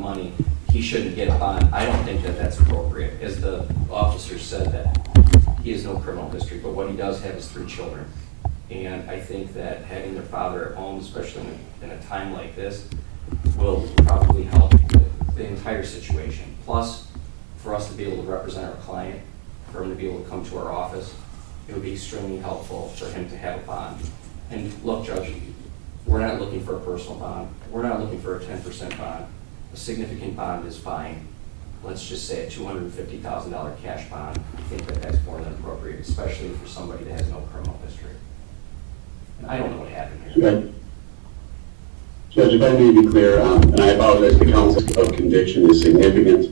money, he shouldn't get a bond. I don't think that that's appropriate. As the officer said, that he has no criminal history, but what he does have is 3 children. And I think that having their father at home, especially in a time like this, will probably help the entire situation. Plus, for us to be able to represent our client, for him to be able to come to our office, it would be extremely helpful for him to have a bond. And look, Judge, we're not looking for a personal bond. We're not looking for a 10% bond. A significant bond is fine. Let's just say a $250,000 cash bond. I think that that's more than appropriate, especially for somebody that has no criminal history. And I don't know what happened here. Okay. Judge, if I may be clear, and I apologize, the concept of conviction is significant.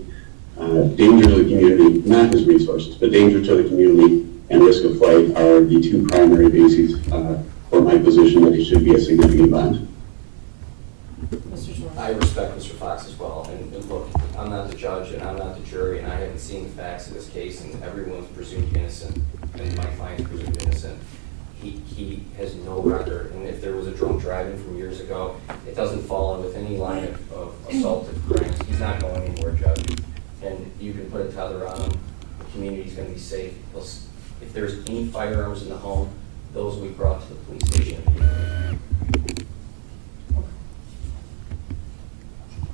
Danger to the community, not his resources, but danger to the community and risk of flight are the 2 primary bases for my position that it should be a significant bond. I respect Mr. Fox as well, and look, I'm not the judge and I'm not the jury, and I haven't seen the facts of this case, and everyone's presumed innocent, and my client's presumed innocent. He has no record, and if there was a drunk driving from years ago, it doesn't fall in with any line of assaultive crimes. He's not going anywhere, Judge, and you can put a tether on him. The community's going to be safe. If there's any firearms in the home, those will be brought to the police station.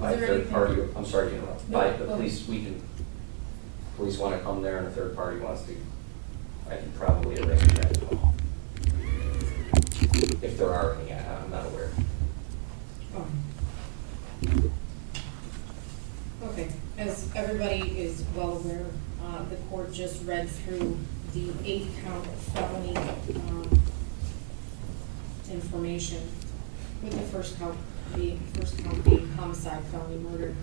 By a third party, I'm sorry to interrupt. By the police, police want to come there and a third party wants to, I can probably arrange that as well. If there are any, I'm not aware. Okay, as everybody is well aware, the court just read through the 8-count felony information, with the first count being homicide, felony murder.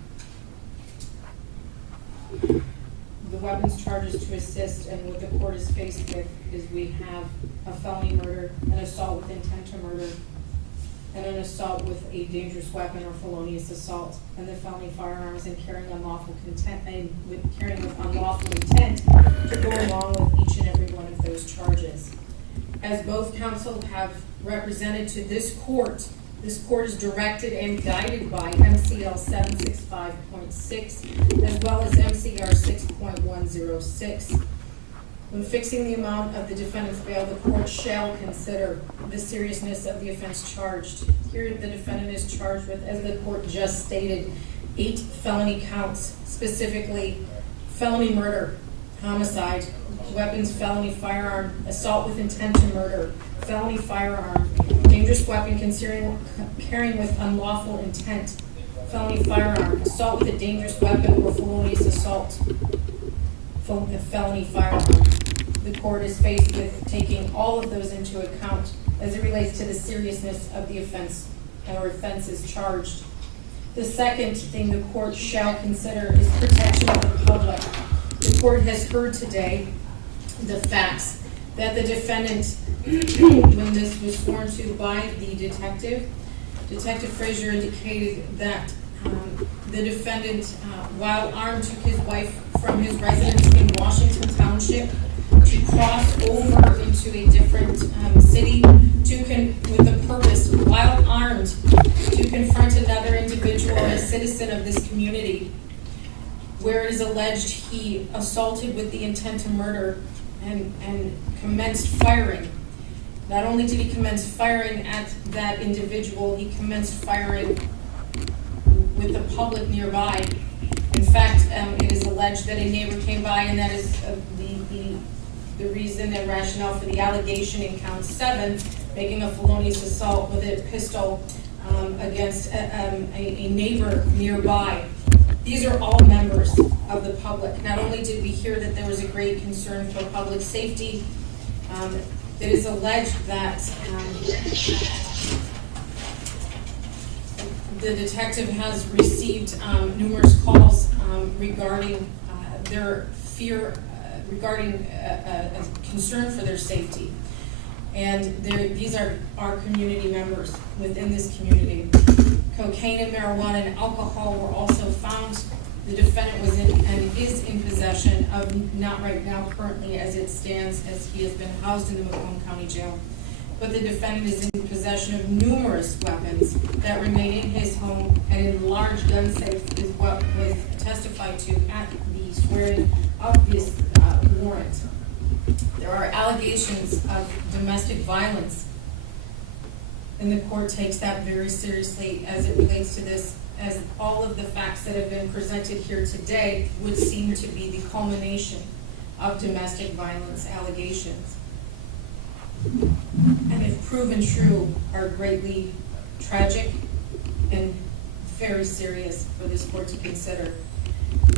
The weapons charges to assist, and what the court is faced with is we have a felony murder, an assault with intent to murder, and an assault with a dangerous weapon or felonious assault, and the felony firearms and carrying unlawful intent, and with carrying with unlawful intent to go along with each and every one of those charges. As both counsel have represented to this court is directed and guided by MCL 765.6 as well as MCR 6.106. When fixing the amount of the defendant's bail, the court shall consider the seriousness of the offense charged. Here the defendant is charged with, as the court just stated, 8 felony counts, specifically felony murder, homicide, weapons, felony firearm, assault with intent to murder, felony firearm, dangerous weapon carrying with unlawful intent, felony firearm, assault with a dangerous weapon or felonious assault, felony firearm. The court is faced with taking all of those into account as it relates to the seriousness of the offense or offenses charged. The second thing the court shall consider is protection of the public. The court has heard today the facts that the defendant, when this was sworn to by the Detective Frazier indicated that the defendant, while armed, took his wife from his residence in Washington Township to cross over into a different city with the purpose, while armed, to confront another individual, a citizen of this community, where it is alleged he assaulted with the intent to murder and commenced firing. Not only did he commence firing at that individual, he commenced firing with the public nearby. In fact, it is alleged that a neighbor came by, and that is the reason and rationale for the allegation in count 7, making a felonious assault with a pistol against a neighbor nearby. These are all members of the public. Not only did we hear that there was a great concern for public safety, it is alleged that the detective has received numerous calls regarding their fear, regarding a concern for their safety. And these are our community members within this community. Cocaine and marijuana and alcohol were also found. The defendant was in and is in possession of, not right now currently as it stands, as he has been housed in the Mollicone County Jail. but the defendant is in possession of numerous weapons that remain in his home and in large gun safe is what was testified to at the swearing of this warrant. There are allegations of domestic violence, and the court takes that very seriously as it relates to this, as all of the facts that have been presented here today would seem to be the culmination of domestic violence allegations. And if proven true, are greatly tragic and very serious for this court to consider.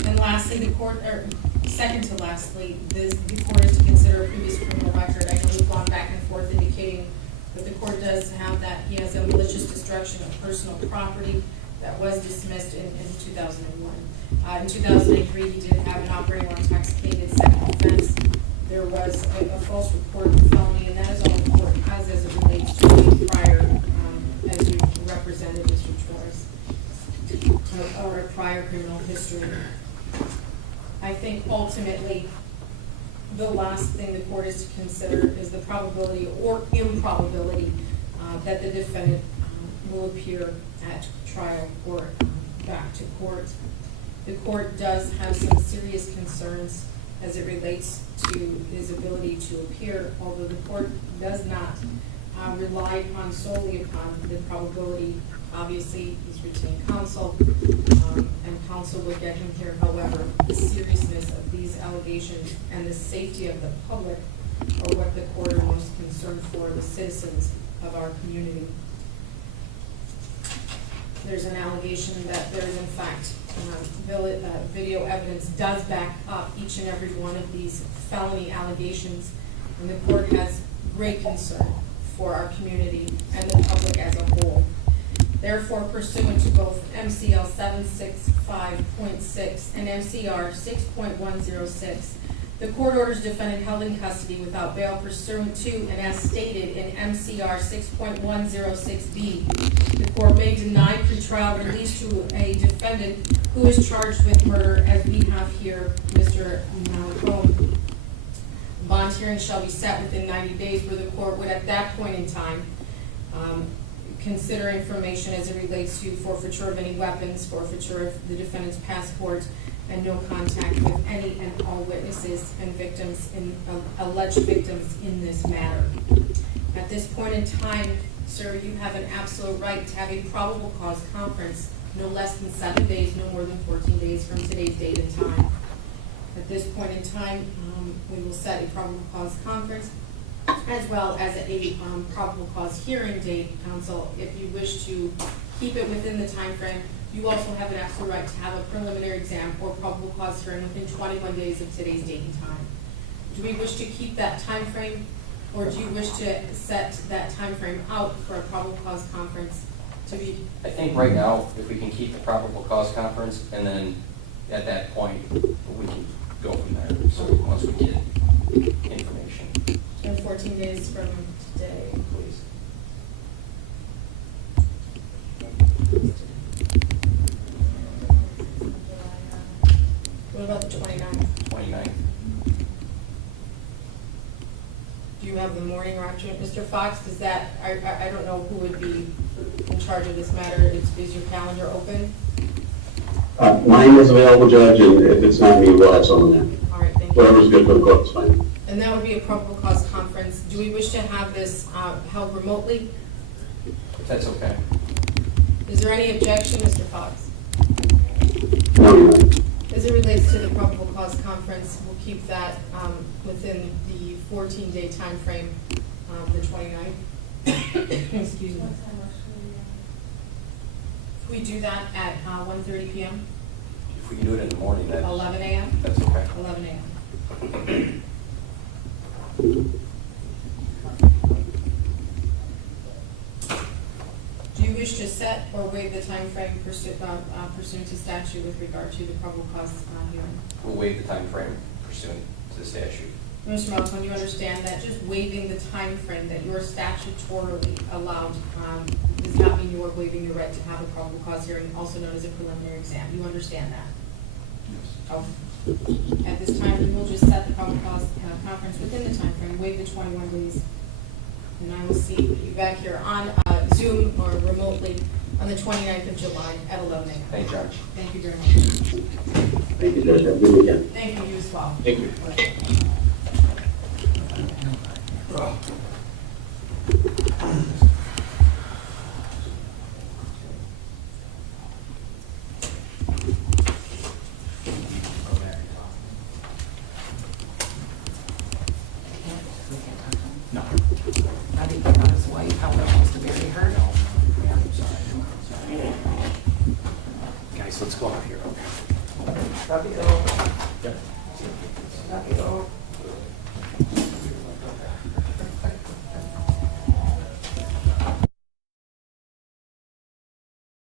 And lastly, the court, or second to lastly, the court is to consider a previous criminal record. I know we've gone back and forth indicating that the court does have that he has a malicious destruction of personal property that was dismissed in 2001. In 2003, he did have an operating while intoxicated second offense. There was a false report of felony, and that is all the court has as it relates to the prior, as you represented, Mr. Torres, or a prior criminal history. I think ultimately, the last thing the court is to consider is the probability or improbability that the defendant will appear at trial or back to court. The court does have some serious concerns as it relates to his ability to appear, although the court does not rely solely upon the probability. Obviously, he's retained counsel, and counsel will get him here. However, the seriousness of these allegations and the safety of the public are what the court are most concerned for, the citizens of our community. There's an allegation that there is, in fact, video evidence does back up each and every one of these felony allegations, and the court has great concern for our community and the public as a whole. Therefore, pursuant to both MCL 765.6 and MCR 6.106, the court orders defendant held in custody without bail pursuant to and as stated in MCR 6.106B. The court may deny pretrial release to a defendant who is charged with murder, as we have here, Mr. Mollicone. Bond hearing shall be set within 90 days, where the court would at that point in time consider information as it relates to forfeiture of any weapons, forfeiture of the defendant's passport, and no contact with any and all witnesses and victims, alleged victims in this matter. At this point in time, sir, you have an absolute right to have a probable cause conference no less than 7 days, no more than 14 days from today's date and time. At this point in time, we will set a probable cause conference as well as a probable cause hearing date, counsel. If you wish to keep it within the time frame, you also have an absolute right to have a preliminary exam or probable cause hearing within 21 days of today's date and time. Do we wish to keep that time frame, or do you wish to set that time frame out for a probable cause conference to be? I think right now, if we can keep the probable cause conference, and then at that point, we can go from there, so once we get information. In 14 days from today. Please. What about the 29th? 29th. Do you have the morning or afternoon? Mr. Fox, does that, I don't know who would be in charge of this matter. Is your calendar open? Mine is available, Judge, and if it's not me, we'll have someone there. All right, thank you. Whatever's good for the court is fine. And that would be a probable cause conference. Do we wish to have this held remotely? That's okay. Is there any objection, Mr. Fox? No, you're not. As it relates to the probable cause conference, we'll keep that within the 14-day time frame, the 29th. Excuse me. We do that at 1:30 p.m. If we can do it in the morning, then 11 a.m. that's okay. 11 a.m. Do you wish to set or waive the time frame pursuant to statute with regard to the probable cause hearing? We'll waive the time frame pursuant to the statute. Mr. Mollicone, you understand that just waiving the time frame that you're statutorily allowed does not mean you are waiving your right to have a probable cause hearing, also known as a preliminary exam. You understand that? Oh. At this time, we will just set the probable cause conference within the time frame, waive the 21 days. And I will see you back here on Zoom or remotely on the 29th of July at 11 a.m. Thank you, Judge. Thank you very much. Thank you, Judge. Have a good weekend. Thank you, you as well. Thank you. No. I think about his wife, how it wants to bury her. Guys, let's go out here. Love you. Yep. Love you.